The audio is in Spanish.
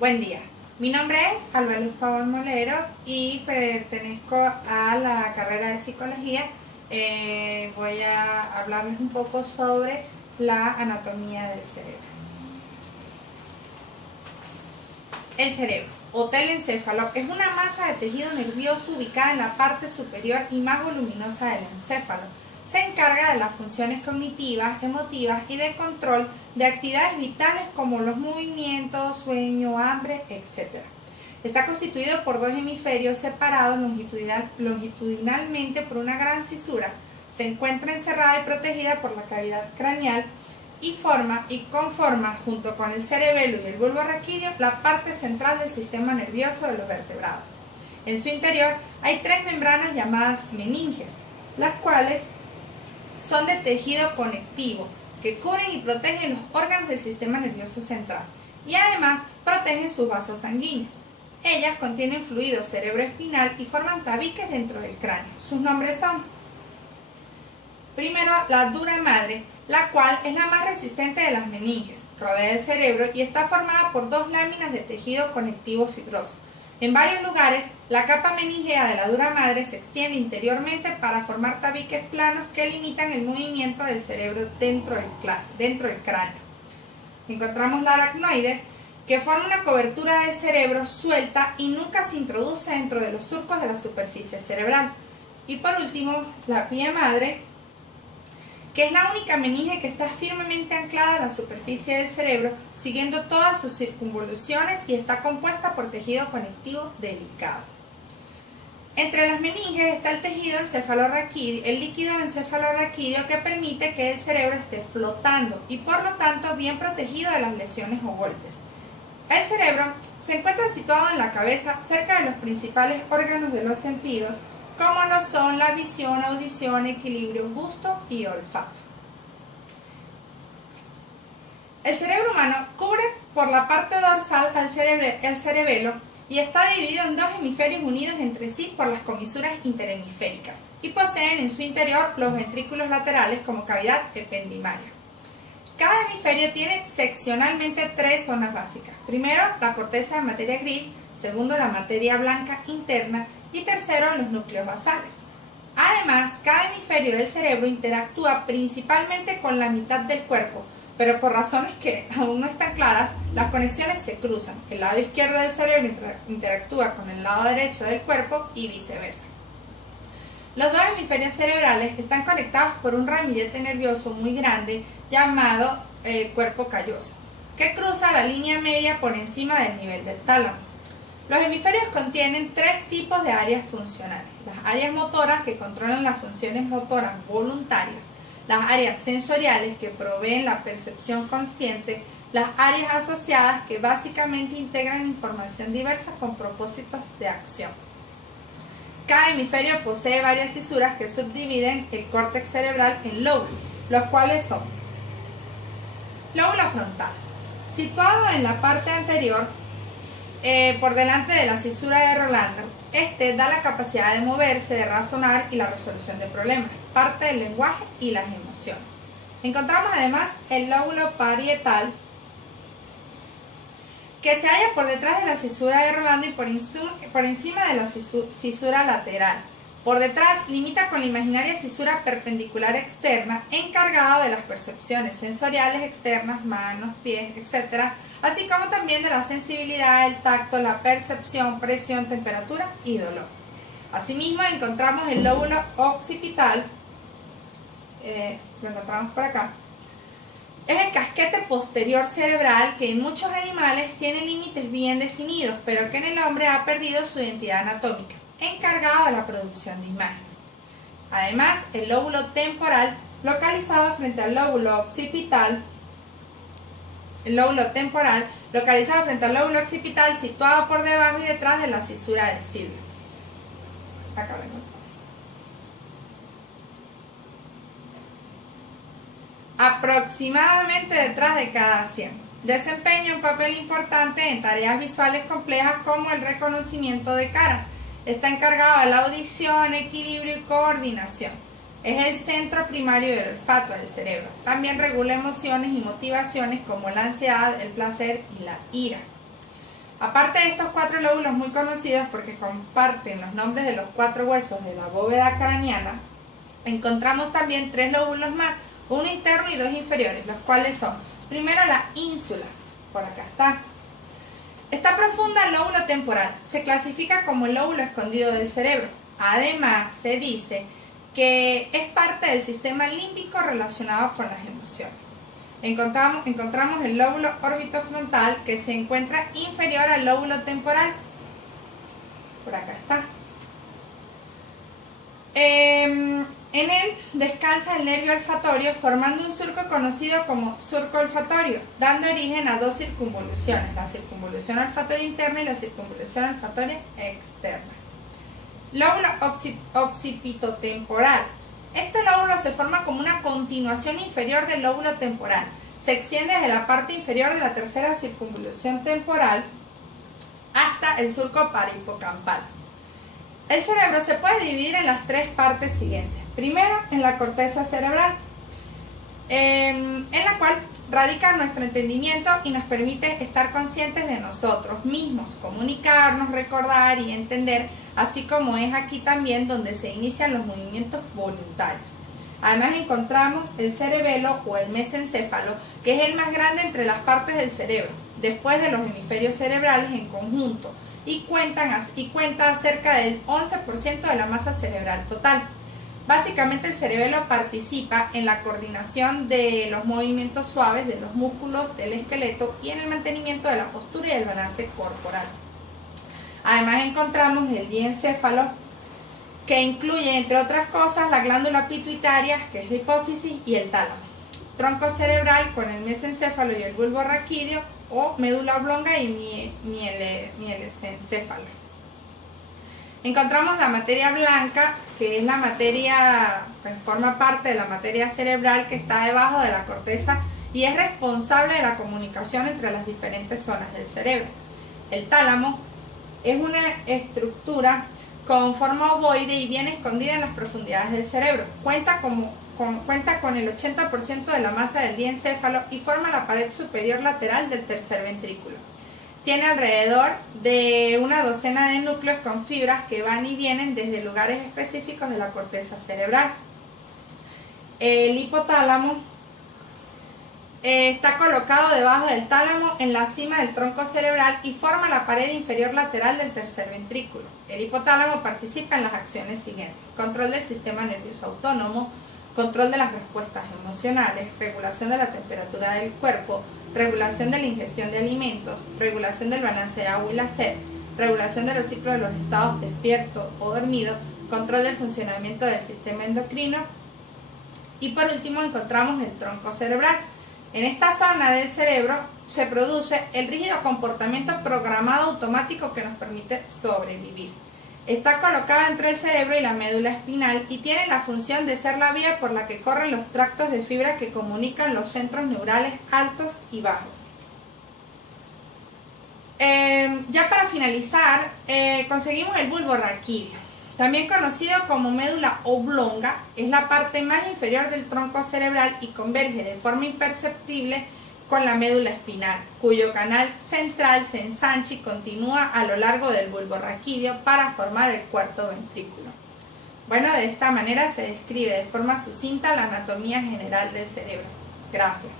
Buen día, mi nombre es Alba Luz Pavón Molero y pertenezco a la carrera de Psicología. Voy a hablarles un poco sobre la anatomía del cerebro. El cerebro o telencéfalo es una masa de tejido nervioso ubicada en la parte superior y más voluminosa del encéfalo. Se encarga de las funciones cognitivas, emotivas y de control de actividades vitales como los movimientos, sueño, hambre, etc. Está constituido por dos hemisferios separados longitudinalmente por una gran cisura. Se encuentra encerrada y protegida por la cavidad craneal y conforma, junto con el cerebelo y el bulbo raquídeo, la parte central del sistema nervioso de los vertebrados. En su interior hay tres membranas llamadas meninges, las cuales son de tejido conectivo, que cubren y protegen los órganos del sistema nervioso central y además protegen sus vasos sanguíneos. Ellas contienen fluido cerebroespinal y forman tabiques dentro del cráneo. Sus nombres son: primero, la dura madre, la cual es la más resistente de las meninges, rodea el cerebro y está formada por dos láminas de tejido conectivo fibroso. En varios lugares, la capa meningea de la dura madre se extiende interiormente para formar tabiques planos que limitan el movimiento del cerebro dentro del cráneo. Encontramos la aracnoides, que forma una cobertura del cerebro suelta y nunca se introduce dentro de los surcos de la superficie cerebral. Y por último, la pía madre, que es la única meninge que está firmemente anclada a la superficie del cerebro, siguiendo todas sus circunvoluciones, y está compuesta por tejido conectivo delicado. Entre las meninges está el tejido encefalorraquídeo, el líquido encefalorraquídeo, que permite que el cerebro esté flotando y por lo tanto bien protegido de las lesiones o golpes. El cerebro se encuentra situado en la cabeza, cerca de los principales órganos de los sentidos, como lo son la visión, audición, equilibrio, gusto y olfato. El cerebro humano cubre por la parte dorsal el cerebelo y está dividido en dos hemisferios unidos entre sí por las comisuras interhemisféricas, y poseen en su interior los ventrículos laterales como cavidad ependimaria. Cada hemisferio tiene seccionalmente tres zonas básicas. Primero, la corteza de materia gris; segundo, la materia blanca interna; y tercero, los núcleos basales. Además, cada hemisferio del cerebro interactúa principalmente con la mitad del cuerpo, pero por razones que aún no están claras, las conexiones se cruzan. El lado izquierdo del cerebro interactúa con el lado derecho del cuerpo y viceversa. Los dos hemisferios cerebrales están conectados por un ramillete nervioso muy grande llamado cuerpo calloso, que cruza la línea media por encima del nivel del tálamo. Los hemisferios contienen tres tipos de áreas funcionales: las áreas motoras, que controlan las funciones motoras voluntarias; las áreas sensoriales, que proveen la percepción consciente; las áreas asociadas, que básicamente integran información diversa con propósitos de acción. Cada hemisferio posee varias cisuras que subdividen el córtex cerebral en lóbulos, los cuales son: lóbulo frontal, situado en la parte anterior, por delante de la cisura de Rolando. Este da la capacidad de moverse, de razonar y la resolución de problemas, parte del lenguaje y las emociones. Encontramos además el lóbulo parietal, que se halla por detrás de la cisura de Rolando y por encima de la cisura lateral. Por detrás limita con la imaginaria cisura perpendicular externa, encargada de las percepciones sensoriales externas, manos, pies, etc., así como también de la sensibilidad, el tacto, la percepción, presión, temperatura y dolor. Asimismo, encontramos el lóbulo occipital, lo encontramos por acá. Es el casquete posterior cerebral, que en muchos animales tiene límites bien definidos, pero que en el hombre ha perdido su identidad anatómica, encargado de la producción de imágenes. Además, el lóbulo temporal, localizado frente al lóbulo occipital, situado por debajo y detrás de la cisura de Silva. Acá lo encontramos. Aproximadamente detrás de cada 100. Desempeña un papel importante en tareas visuales complejas como el reconocimiento de caras. Está encargado de la audición, equilibrio y coordinación. Es el centro primario del olfato del cerebro. También regula emociones y motivaciones como la ansiedad, el placer y la ira. Aparte de estos 4 lóbulos muy conocidos porque comparten los nombres de los 4 huesos de la bóveda craneana, encontramos también 3 lóbulos más, uno interno y 2 inferiores, los cuales son, primero la ínsula, por acá está. Está profunda el lóbulo temporal, se clasifica como el lóbulo escondido del cerebro. Además, se dice que es parte del sistema límbico relacionado con las emociones. Encontramos el lóbulo orbitofrontal que se encuentra inferior al lóbulo temporal. Por acá está. En él descansa el nervio olfatorio formando un surco conocido como surco olfatorio, dando origen a 2 circunvoluciones, la circunvolución olfatoria interna y la circunvolución olfatoria externa. Lóbulo occipitotemporal. Este lóbulo se forma como una continuación inferior del lóbulo temporal. Se extiende desde la parte inferior de la tercera circunvolución temporal hasta el surco parahipocampal. El cerebro se puede dividir en las 3 partes siguientes. Primero, en la corteza cerebral, en la cual radica nuestro entendimiento y nos permite estar conscientes de nosotros mismos, comunicarnos, recordar y entender, así como es aquí también donde se inician los movimientos voluntarios. Además encontramos el cerebelo o el mesencéfalo, que es el más grande entre las partes del cerebro, después de los hemisferios cerebrales en conjunto, y cuenta cerca del 11% de la masa cerebral total. Básicamente el cerebelo participa en la coordinación de los movimientos suaves de los músculos del esqueleto y en el mantenimiento de la postura y el balance corporal. Además encontramos el diencéfalo, que incluye entre otras cosas la glándula pituitaria, que es la hipófisis, y el tálamo. Tronco cerebral con el mesencéfalo y el bulbo raquídeo o médula oblonga y mielesencéfalo. Encontramos la materia blanca, que es la materia, pues forma parte de la materia cerebral que está debajo de la corteza y es responsable de la comunicación entre las diferentes zonas del cerebro. El tálamo es una estructura con forma ovoide y bien escondida en las profundidades del cerebro. Cuenta con el 80% de la masa del diencéfalo y forma la pared superior lateral del tercer ventrículo. Tiene alrededor de una docena de núcleos con fibras que van y vienen desde lugares específicos de la corteza cerebral. El hipotálamo está colocado debajo del tálamo en la cima del tronco cerebral y forma la pared inferior lateral del tercer ventrículo. El hipotálamo participa en las acciones siguientes: control del sistema nervioso autónomo, control de las respuestas emocionales, regulación de la temperatura del cuerpo, regulación de la ingestión de alimentos, regulación del balance de agua y la sed, regulación de los ciclos de los estados despierto o dormido, control del funcionamiento del sistema endocrino y por último encontramos el tronco cerebral. En esta zona del cerebro se produce el rígido comportamiento programado automático que nos permite sobrevivir. Está colocada entre el cerebro y la médula espinal y tiene la función de ser la vía por la que corren los tractos de fibra que comunican los centros neurales altos y bajos. Ya para finalizar, conseguimos el bulbo raquídeo, también conocido como médula oblonga. Es la parte más inferior del tronco cerebral y converge de forma imperceptible con la médula espinal, cuyo canal central se ensancha y continúa a lo largo del bulbo raquídeo para formar el cuarto ventrículo. Bueno, de esta manera se describe de forma sucinta la anatomía general del cerebro. Gracias.